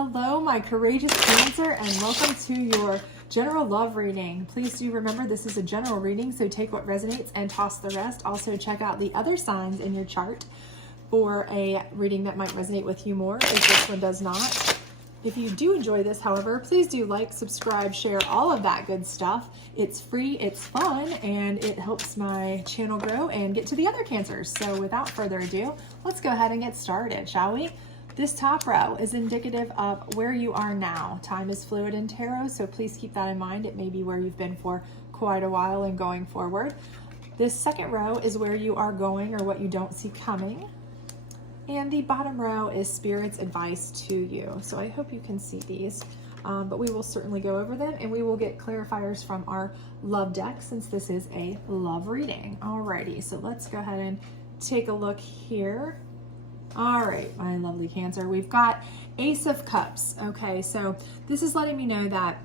Hello, my courageous Cancer, and welcome to your general love reading. Please do remember this is a general reading, so take what resonates and toss the rest. Also, check out the other signs in your chart for a reading that might resonate with you more if this one does not. If you do enjoy this, however, please do like, subscribe, share, all of that good stuff. It's free, it's fun, and it helps my channel grow and get to the other Cancers. So without further ado, let's go ahead and get started, shall we? This top row is indicative of where you are now. Time is fluid in tarot, so please keep that in mind. It may be where you've been for quite a while and going forward. This second row is where you are going or what you don't see coming. And the bottom row is Spirit's advice to you. So I hope you can see these, but we will certainly go over them and we will get clarifiers from our love deck since this is a love reading. Alrighty, so let's go ahead and take a look here. All right, my lovely Cancer, we've got Ace of Cups. Okay, so this is letting me know that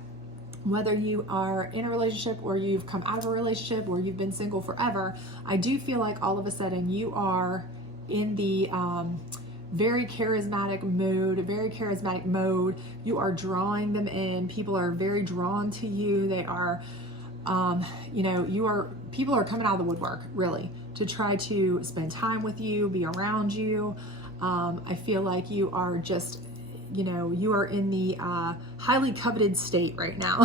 whether you are in a relationship or you've come out of a relationship or you've been single forever, I do feel like all of a sudden you are in the very charismatic mode. You are drawing them in. People are very drawn to you. They are, people are coming out of the woodwork, really, to try to spend time with you, be around you. I feel like you are just, you are in the highly coveted state right now.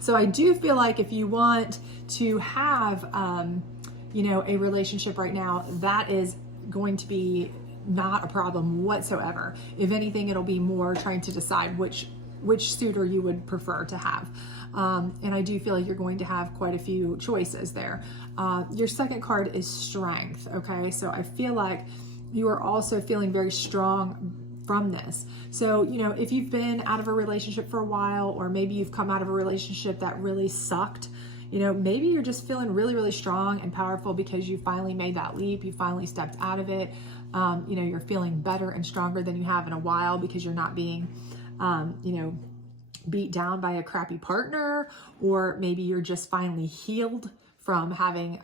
So I do feel like if you want to have, a relationship right now, that is going to be not a problem whatsoever. If anything, it'll be more trying to decide which suitor you would prefer to have. And I do feel like you're going to have quite a few choices there. Your second card is Strength, okay? So I feel like you are also feeling very strong from this. So, if you've been out of a relationship for a while, or maybe you've come out of a relationship that really sucked, maybe you're just feeling really, really strong and powerful because you finally made that leap. You finally stepped out of it. You're feeling better and stronger than you have in a while because you're not being, beat down by a crappy partner, or maybe you're just finally healed from having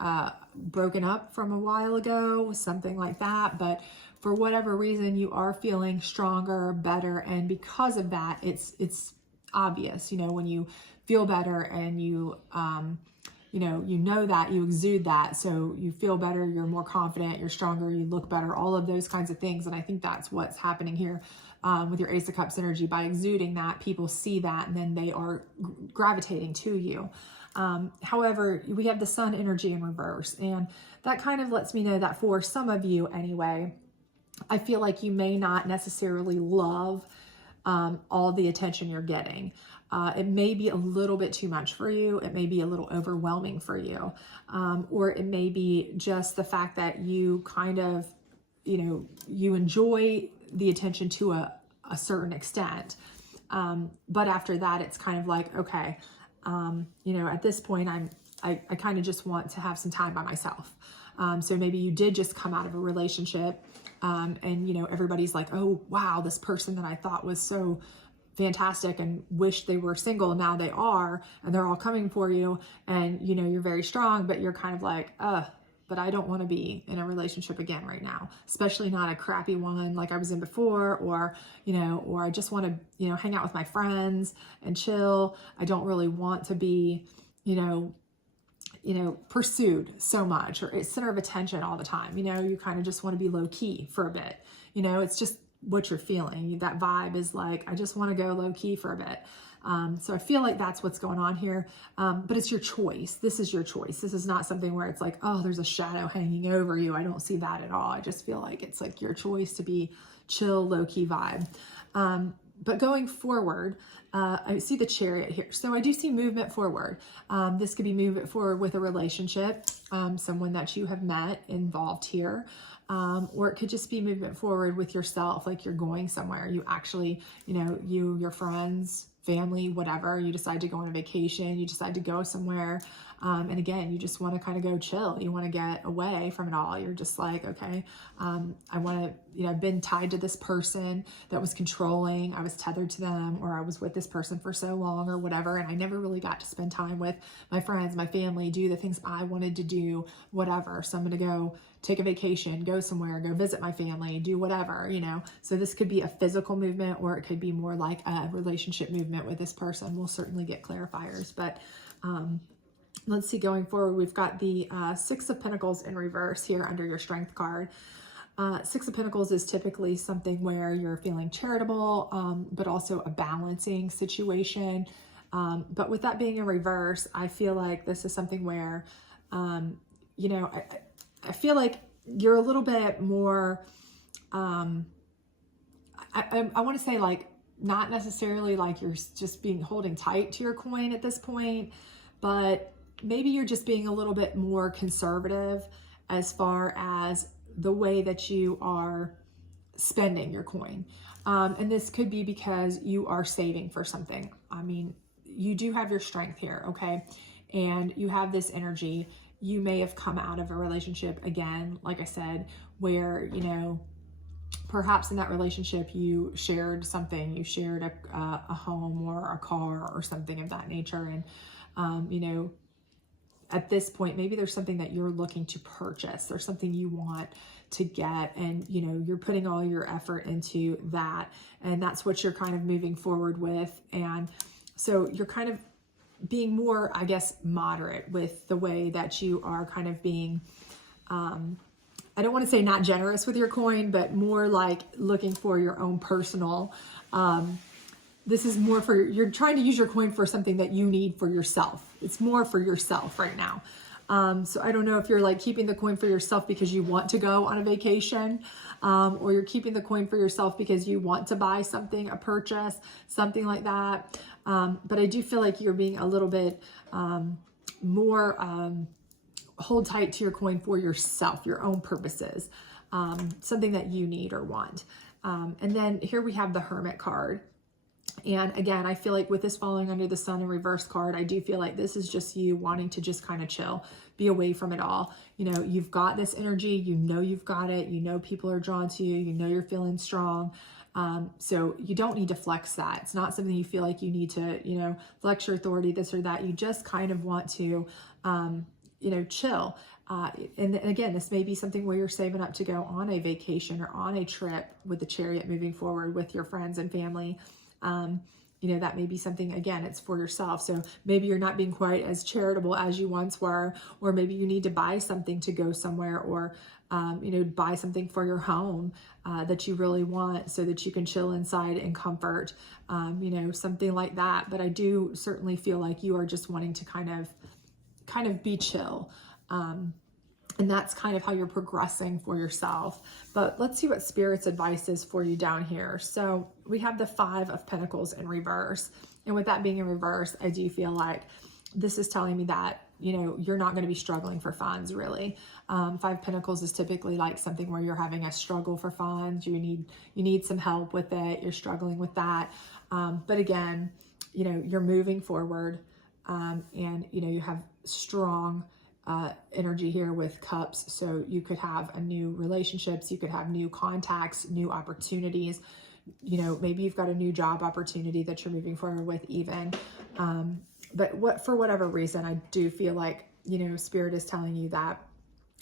broken up from a while ago, something like that. But for whatever reason, you are feeling stronger, better, and because of that, it's obvious. When you feel better and you know that, you exude that, so you feel better, you're more confident, you're stronger, you look better, all of those kinds of things. And I think that's what's happening here with your Ace of Cups energy. By exuding that, people see that and then they are gravitating to you. However, we have the Sun energy in reverse, and that kind of lets me know that for some of you anyway, I feel like you may not necessarily love all the attention you're getting. It may be a little bit too much for you. It may be a little overwhelming for you. Or it may be just the fact that you kind of, you enjoy the attention to a certain extent. But after that, it's kind of like, okay, at this point, I kind of just want to have some time by myself. So maybe you did just come out of a relationship, and everybody's like, oh, wow, this person that I thought was so fantastic and wish they were single, now they are, and they're all coming for you, and you're very strong, but you're kind of like, but I don't want to be in a relationship again right now, especially not a crappy one like I was in before, or I just want to hang out with my friends and chill. I don't really want to be pursued so much or center of attention all the time. You kind of just want to be low key for a bit. It's just what you're feeling. That vibe is like, I just want to go low key for a bit. So I feel like that's what's going on here. But it's your choice. This is your choice. This is not something where it's like, oh, there's a shadow hanging over you. I don't see that at all. I just feel like it's like your choice to be chill, low key vibe. But going forward, I see the Chariot here. So I do see movement forward. This could be movement forward with a relationship, someone that you have met involved here. Or it could just be movement forward with yourself, like you're going somewhere. You actually, your friends, family, whatever. You decide to go on a vacation, you decide to go somewhere. And again, you just want to kind of go chill. You want to get away from it all. You're just like, okay, I want to, I've been tied to this person that was controlling. I was tethered to them, or I was with this person for so long or whatever. And I never really got to spend time with my friends, my family, do the things I wanted to do, whatever. So I'm going to go take a vacation, go somewhere, go visit my family, do whatever, So this could be a physical movement, or it could be more like a relationship movement with this person. We'll certainly get clarifiers, but, let's see, going forward, we've got the Six of Pentacles in reverse here under your Strength card. Six of Pentacles is typically something where you're feeling charitable, but also a balancing situation. But with that being in reverse, I feel like this is something where, I feel like you're a little bit more, I want to say, like, not necessarily like you're just holding tight to your coin at this point, but maybe you're just being a little bit more conservative as far as the way that you are spending your coin. And this could be because you are saving for something. I mean, you do have your strength here, okay? And you have this energy. You may have come out of a relationship, again, like I said, where, perhaps in that relationship you shared something. You shared a home or a car or something of that nature. And, at this point, maybe there's something that you're looking to purchase. There's something you want to get, and you're putting all your effort into that, and that's what you're kind of moving forward with. And so you're kind of being more, I guess, moderate with the way that you are kind of being, I don't want to say not generous with your coin, but more like looking for your own personal, this is more for, you're trying to use your coin for something that you need for yourself. It's more for yourself right now. So I don't know if you're like keeping the coin for yourself because you want to go on a vacation, or you're keeping the coin for yourself because you want to buy something, a purchase, something like that. But I do feel like you're being a little bit more hold tight to your coin for yourself, your own purposes, something that you need or want. And then here we have the Hermit card. And again, I feel like with this following under the Sun in reverse card, I do feel like this is just you wanting to just kind of chill, be away from it all. You've got this energy, you've got it, people are drawn to you, you're feeling strong. So you don't need to flex that. It's not something you feel like you need to, flex your authority, this or that. You just kind of want to, chill. And again, this may be something where you're saving up to go on a vacation or on a trip with the Chariot moving forward with your friends and family. That may be something, again, it's for yourself. So maybe you're not being quite as charitable as you once were, or maybe you need to buy something to go somewhere, or, buy something for your home, that you really want so that you can chill inside in comfort, something like that. But I do certainly feel like you are just wanting to kind of be chill. And that's kind of how you're progressing for yourself. But let's see what Spirit's advice is for you down here. So we have the Five of Pentacles in reverse. And with that being in reverse, I do feel like this is telling me that, you're not going to be struggling for funds, really. Five Pentacles is typically like something where you're having a struggle for funds. You need some help with it. You're struggling with that. But again, you're moving forward, and, you have strong energy here with Cups. So you could have a new relationships, you could have new contacts, new opportunities, maybe you've got a new job opportunity that you're moving forward with even. But for whatever reason, I do feel like, Spirit is telling you that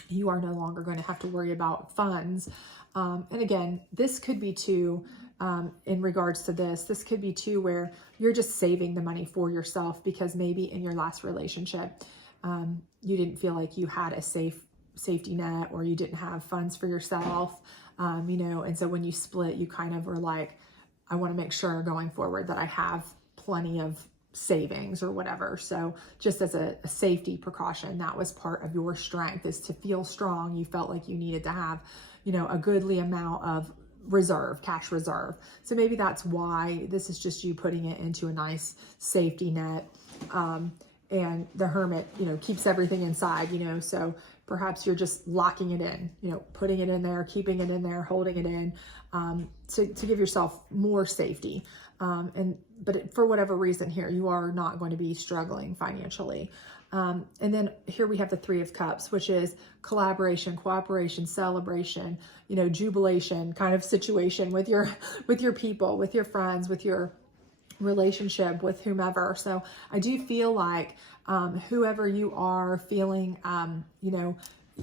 you are no longer going to have to worry about funds. And again, this could be too, in regards to this could be too where you're just saving the money for yourself, because maybe in your last relationship, you didn't feel like you had a safety net, or you didn't have funds for yourself, and so when you split, you kind of were like, I want to make sure going forward that I have plenty of savings or whatever. So just as a safety precaution, that was part of your strength, is to feel strong. You felt like you needed to have, a goodly amount of reserve, cash reserve. So maybe that's why this is just you putting it into a nice safety net. And the Hermit, keeps everything inside, so perhaps you're just locking it in, putting it in there, keeping it in there, holding it in, to give yourself more safety. But for whatever reason here, you are not going to be struggling financially. And then here we have the Three of Cups, which is collaboration, cooperation, celebration, jubilation kind of situation with your people, with your friends, with your relationship, with whomever. So I do feel like whoever you are feeling,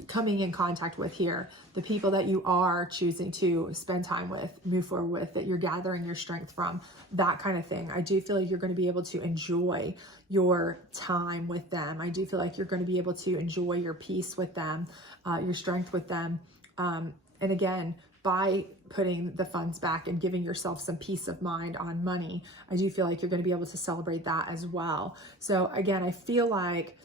coming in contact with here, the people that you are choosing to spend time with, move forward with, that you're gathering your strength from, that kind of thing. I do feel like you're going to be able to enjoy your time with them. I do feel like you're going to be able to enjoy your peace with them, your strength with them. And again, by putting the funds back and giving yourself some peace of mind on money, I do feel like you're going to be able to celebrate that as well. So again, I feel like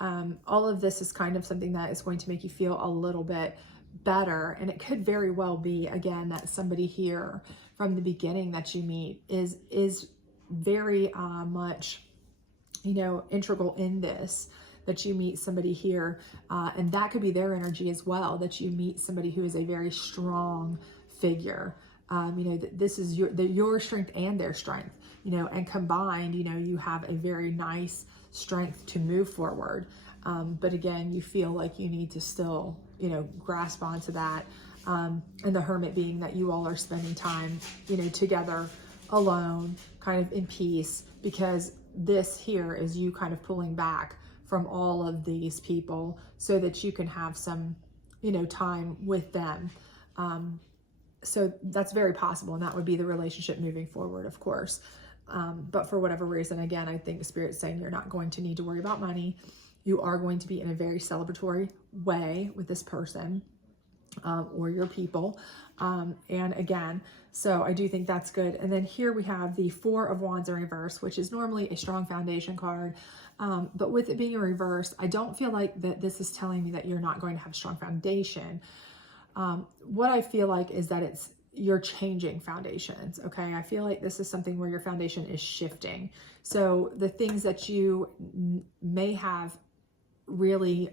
all of this is kind of something that is going to make you feel a little bit better. And it could very well be, again, that somebody here from the beginning that you meet is very much, integral in this, that you meet somebody here. And that could be their energy as well, that you meet somebody who is a very strong figure. This is your strength and their strength, and combined, you have a very nice strength to move forward. But again, you feel like you need to still, grasp onto that. And the Hermit being that you all are spending time, together, alone, kind of in peace, because this here is you kind of pulling back from all of these people so that you can have some, time with them. So that's very possible. And that would be the relationship moving forward, of course. But for whatever reason, again, I think Spirit's saying you're not going to need to worry about money. You are going to be in a very celebratory way with this person, or your people. And again, so I do think that's good. And then here we have the Four of Wands in reverse, which is normally a strong foundation card. But with it being in reverse, I don't feel like that this is telling me that you're not going to have a strong foundation. What I feel like is that you're changing foundations. Okay. I feel like this is something where your foundation is shifting. So the things that you may have really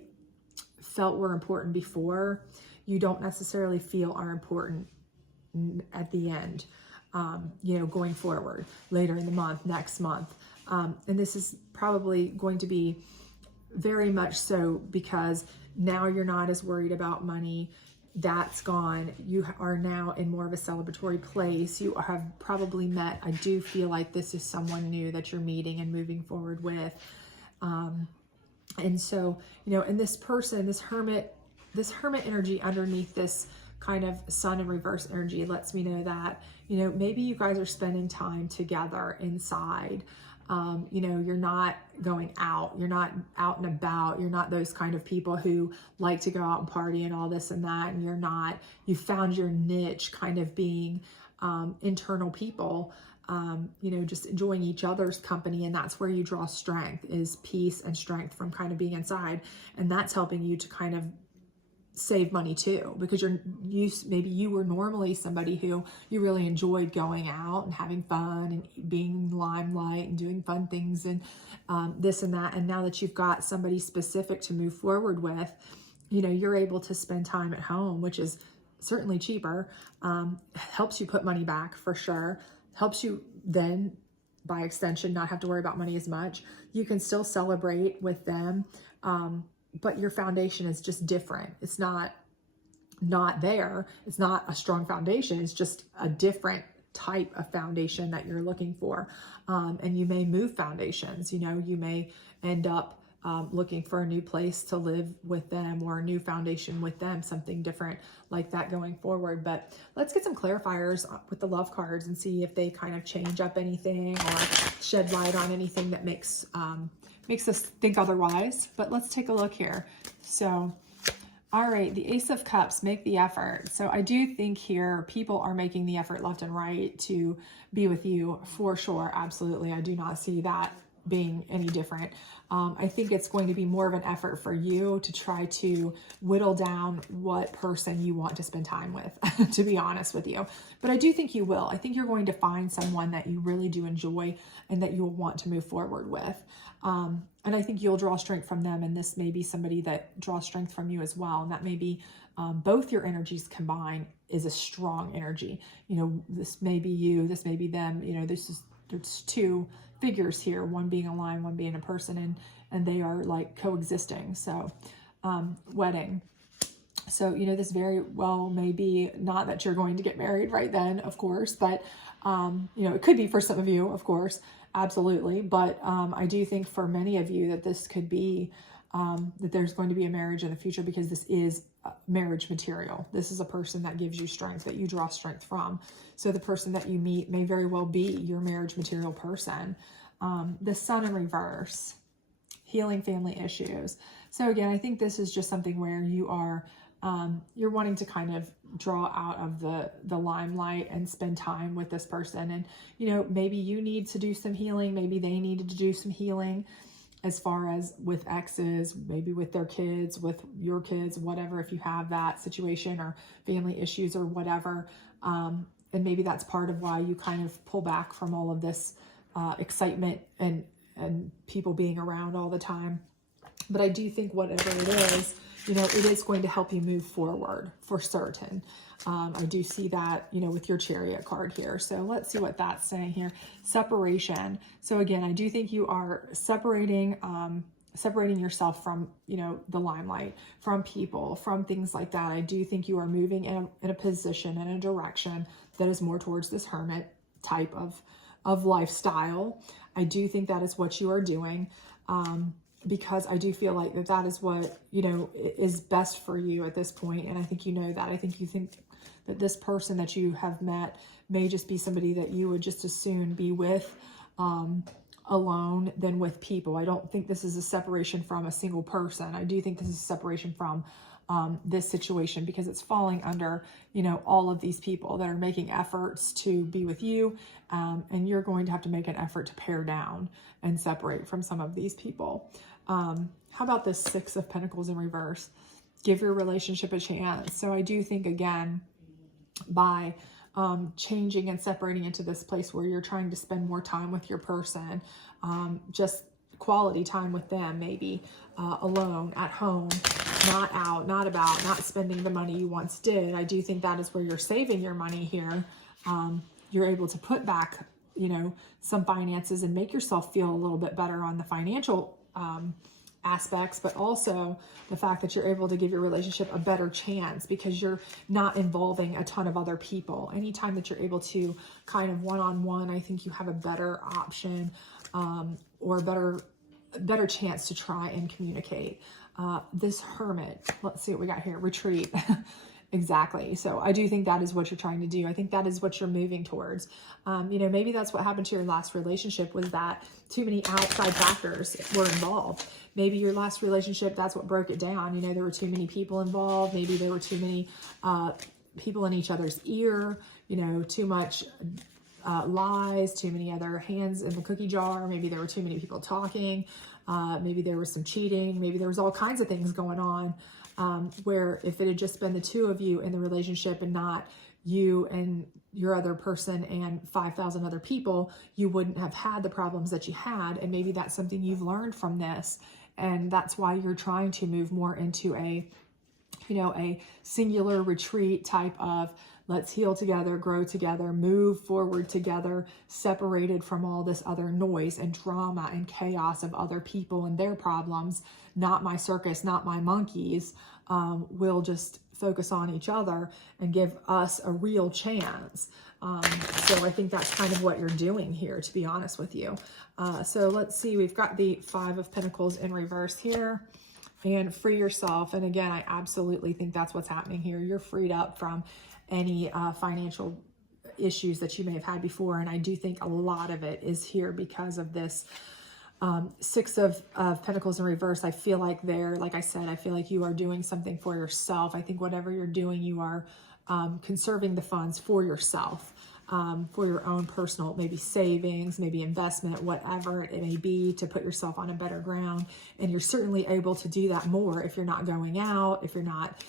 felt were important before, you don't necessarily feel are important at the end, going forward later in the month, next month. And this is probably going to be very much so because now you're not as worried about money. That's gone. You are now in more of a celebratory place. You have probably met, I do feel like this is someone new that you're meeting and moving forward with. And so, and this person, this hermit energy underneath this kind of Sun in reverse energy lets me know that, maybe you guys are spending time together inside. You're not going out, you're not out and about, you're not those kind of people who like to go out and party and all this and that, and you found your niche kind of being internal people, just enjoying each other's company. And that's where you draw strength, is peace and strength from kind of being inside. And that's helping you to kind of save money too, because maybe you were normally somebody who you really enjoyed going out and having fun and being in the limelight and doing fun things and this and that. And now that you've got somebody specific to move forward with, you're able to spend time at home, which is certainly cheaper, helps you put money back for sure, helps you then by extension not have to worry about money as much. You can still celebrate with them, but your foundation is just different. It's not there. It's not a strong foundation. It's just a different type of foundation that you're looking for. And you may move foundations, you may end up looking for a new place to live with them, or a new foundation with them, something different like that going forward. But let's get some clarifiers with the love cards and see if they kind of change up anything or shed light on anything that makes us think otherwise. But let's take a look here. So, all right, the Ace of Cups, make the effort. So I do think here people are making the effort left and right to be with you for sure. Absolutely. I do not see that being any different. I think it's going to be more of an effort for you to try to whittle down what person you want to spend time with, to be honest with you. But I do think you will. I think you're going to find someone that you really do enjoy and that you'll want to move forward with. And I think you'll draw strength from them. And this may be somebody that draws strength from you as well. And that may be both your energies combined is a strong energy. You know, this may be you, this may be them. You know, there's two figures here, one being a line, one being a person, and they are like coexisting. So wedding. So, you know, this very well may be not that you're going to get married right then, of course, but, you know, it could be for some of you, of course, absolutely. But I do think for many of you that this could be, that there's going to be a marriage in the future, because this is marriage material. This is a person that gives you strength, that you draw strength from. So the person that you meet may very well be your marriage material person. The Sun in reverse, healing family issues. So again, I think this is just something where you are, you're wanting to kind of draw out of the limelight and spend time with this person. And, you know, maybe you need to do some healing. Maybe they needed to do some healing as far as with exes, maybe with their kids, with your kids, whatever, if you have that situation or family issues or whatever. And maybe that's part of why you kind of pull back from all of this excitement and people being around all the time. But I do think whatever it is, you know, it is going to help you move forward for certain. I do see that, you know, with your Chariot card here. So let's see what that's saying here. Separation. So again, I do think you are separating yourself from, you know, the limelight, from people, from things like that. I do think you are moving in a position, in a direction that is more towards this hermit type of lifestyle. I do think that is what you are doing. Because I do feel like that is what, you know, is best for you at this point. And I think you know that. I think you think that this person that you have met may just be somebody that you would just as soon be with alone than with people. I don't think this is a separation from a single person. I do think this is a separation from this situation, because it's falling under, you know, all of these people that are making efforts to be with you. And you're going to have to make an effort to pare down and separate from some of these people. How about this Six of Pentacles in reverse? Give your relationship a chance. So I do think, again, by changing and separating into this place where you're trying to spend more time with your person, just quality time with them, maybe alone, at home, not out, not about, not spending the money you once did. I do think that is where you're saving your money here. You're able to put back, you know, some finances and make yourself feel a little bit better on the financial aspects, but also the fact that you're able to give your relationship a better chance because you're not involving a ton of other people. Anytime that you're able to kind of one-on-one, I think you have a better option or a better chance to try and communicate. This Hermit, let's see what we got here. Retreat. Exactly. So I do think that is what you're trying to do. I think that is what you're moving towards. You know, maybe that's what happened to your last relationship, was that too many outside factors were involved. Maybe your last relationship, that's what broke it down. You know, there were too many people involved. Maybe there were too many people in each other's ear, you know, too much lies, too many other hands in the cookie jar. Maybe there were too many people talking. Maybe there was some cheating. Maybe there was all kinds of things going on. Where if it had just been the two of you in the relationship and not you and your other person and 5,000 other people, you wouldn't have had the problems that you had. And maybe that's something you've learned from this. And that's why you're trying to move more into a, you know, a singular retreat type of let's heal together, grow together, move forward together, separated from all this other noise and drama and chaos of other people and their problems. Not my circus, not my monkeys. We'll just focus on each other and give us a real chance. So I think that's kind of what you're doing here, to be honest with you. So let's see, we've got the Five of Pentacles in reverse here. And free yourself. And again, I absolutely think that's what's happening here. You're freed up from any financial issues that you may have had before. And I do think a lot of it is here because of this Six of Pentacles in reverse. I feel like like I said, I feel like you are doing something for yourself. I think whatever you're doing, you are conserving the funds for yourself. for your own personal, maybe savings, maybe investment, whatever it may be, to put yourself on a better ground. And you're certainly able to do that more if you're not going out, if you're not,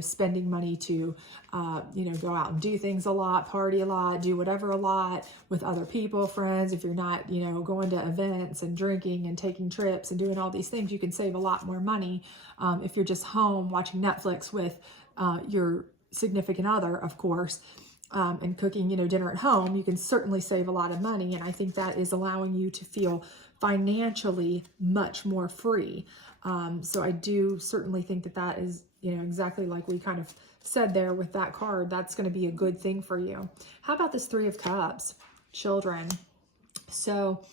spending money to, go out and do things a lot, party a lot, do whatever a lot with other people, friends. If you're not, going to events and drinking and taking trips and doing all these things, you can save a lot more money. If you're just home watching Netflix with your significant other, of course, and cooking, dinner at home, you can certainly save a lot of money. And I think that is allowing you to feel financially much more free. So I do certainly think that that is, exactly like we kind of said there with that card, that's going to be a good thing for you. How about this Three of Cups? Children. So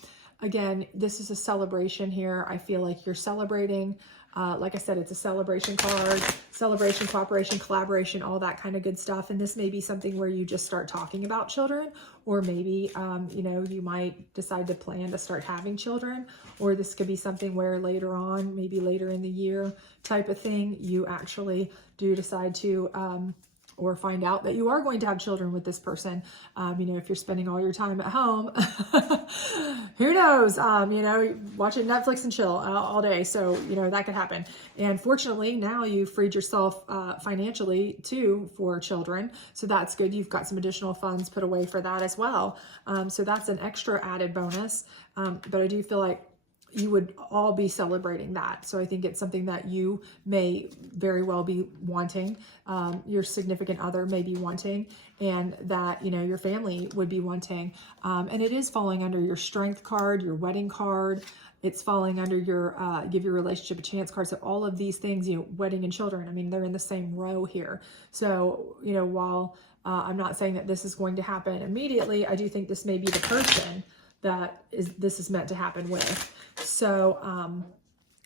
again, this is a celebration here. I feel like you're celebrating. Like I said, it's a celebration card, celebration, cooperation, collaboration, all that kind of good stuff. And this may be something where you just start talking about children, or maybe, you might decide to plan to start having children, or this could be something where later on, maybe later in the year type of thing, you actually do decide to, or find out that you are going to have children with this person. If you're spending all your time at home, who knows, watching Netflix and chill all day. So, that could happen. And fortunately, now you've freed yourself financially too for children. So that's good. You've got some additional funds put away for that as well. So that's an extra added bonus. But I do feel like you would all be celebrating that. So I think it's something that you may very well be wanting, your significant other may be wanting, and that, your family would be wanting. And it is falling under your strength card, your wedding card. It's falling under your give your relationship a chance card. So all of these things, wedding and children, I mean, they're in the same row here. So, while I'm not saying that this is going to happen immediately, I do think this may be the person that this is meant to happen with. So,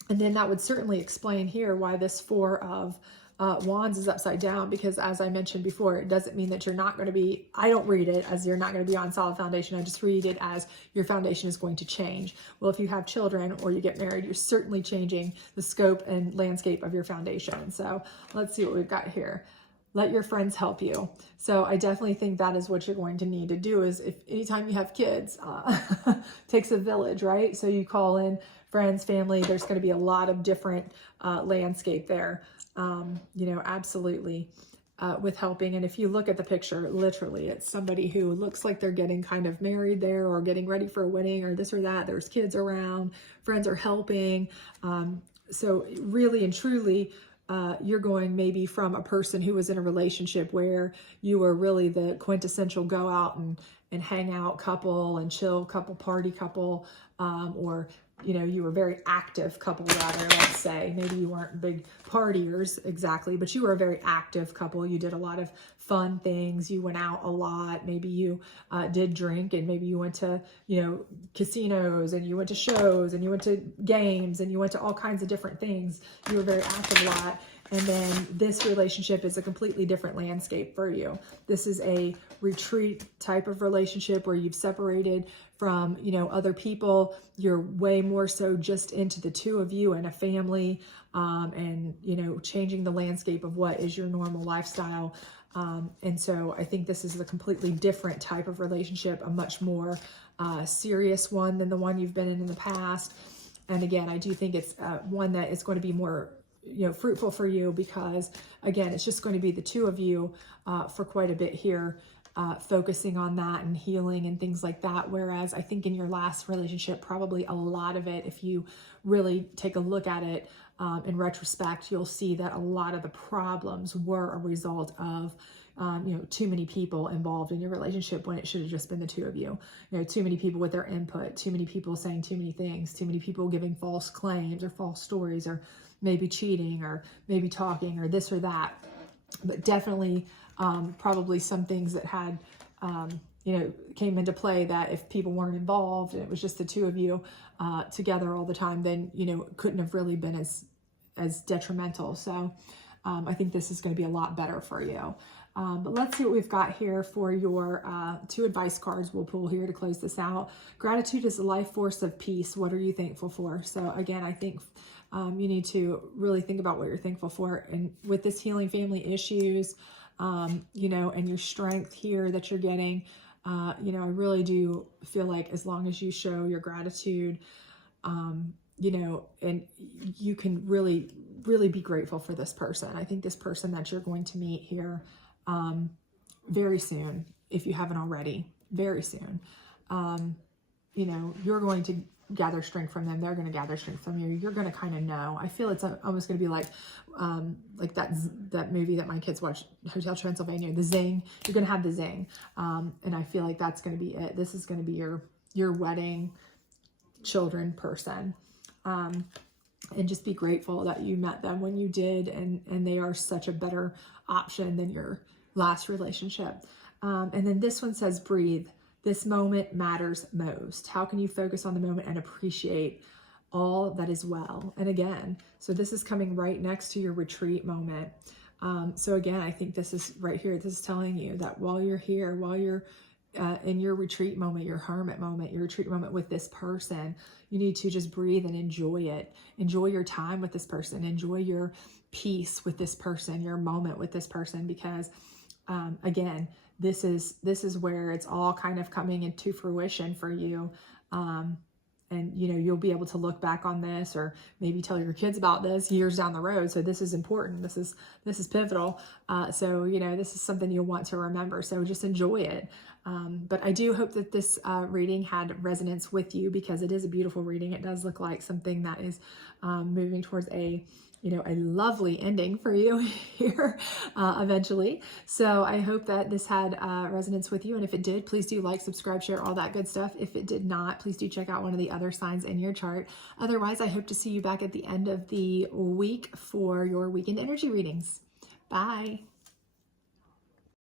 and then that would certainly explain here why this Four of Wands is upside down, because as I mentioned before, it doesn't mean that you're not going to be, I don't read it as you're not going to be on solid foundation. I just read it as your foundation is going to change. Well, if you have children or you get married, you're certainly changing the scope and landscape of your foundation. So let's see what we've got here. Let your friends help you. So I definitely think that is what you're going to need to do, is if anytime you have kids, takes a village, right? So you call in friends, family, there's going to be a lot of different landscape there, absolutely, with helping. And if you look at the picture, literally, it's somebody who looks like they're getting kind of married there, or getting ready for a wedding, or this or that. There's kids around, friends are helping. So really and truly, you're going maybe from a person who was in a relationship where you were really the quintessential go out and hang out couple and chill couple, party couple, or, you were very active couple rather, let's say. Maybe you weren't big partiers exactly, but you were a very active couple. You did a lot of fun things. You went out a lot. Maybe you did drink, and maybe you went to, casinos, and you went to shows, and you went to games, and you went to all kinds of different things. You were very active a lot. And then this relationship is a completely different landscape for you. This is a retreat type of relationship where you've separated from, other people. You're way more so just into the two of you and a family, and, changing the landscape of what is your normal lifestyle. And so I think this is a completely different type of relationship, a much more serious one than the one you've been in the past. And again, I do think it's one that is going to be more fruitful for you, because again, it's just going to be the two of you for quite a bit here, focusing on that and healing and things like that. Whereas I think in your last relationship, probably a lot of it, if you really take a look at it in retrospect, you'll see that a lot of the problems were a result of too many people involved in your relationship, when it should have just been the two of you. Too many people with their input, too many people saying too many things, too many people giving false claims or false stories, or maybe cheating, or maybe talking, or this or that. But definitely probably some things that had, came into play, that if people weren't involved and it was just the two of you together all the time, then, it couldn't have really been as detrimental. So I think this is going to be a lot better for you. But let's see what we've got here for your two advice cards we'll pull here to close this out. Gratitude is the life force of peace. What are you thankful for? So again, I think you need to really think about what you're thankful for. And with this healing family issues, and your strength here that you're getting, You know, I really do feel like as long as you show your gratitude, you know, and you can really, really be grateful for this person. I think this person that you're going to meet here very soon, if you haven't already, very soon, you know, you're going to gather strength from them. They're going to gather strength from you. You're going to kind of know. I feel it's almost going to be like that movie that my kids watch, Hotel Transylvania, the zing. You're going to have the zing. And I feel like that's going to be it. This is going to be your wedding children person. And just be grateful that you met them when you did. And they are such a better option than your last relationship. And then this one says, breathe. This moment matters most. How can you focus on the moment and appreciate all that is well? And again, so this is coming right next to your retreat moment. So again, I think this is right here. This is telling you that while you're here, while you're in your retreat moment, your hermit moment, your retreat moment with this person, you need to just breathe and enjoy it. Enjoy your time with this person. Enjoy your peace with this person, your moment with this person, because again, this is where it's all kind of coming into fruition for you. And, you know, you'll be able to look back on this, or maybe tell your kids about this years down the road. So this is important. This is pivotal. So, you know, this is something you'll want to remember. So just enjoy it. But I do hope that this reading had resonance with you, because it is a beautiful reading. It does look like something that is moving towards a lovely ending for you here eventually. So I hope that this had resonance with you. And if it did, please do like, subscribe, share, all that good stuff. If it did not, please do check out one of the other signs in your chart. Otherwise, I hope to see you back at the end of the week for your weekend energy readings. Bye.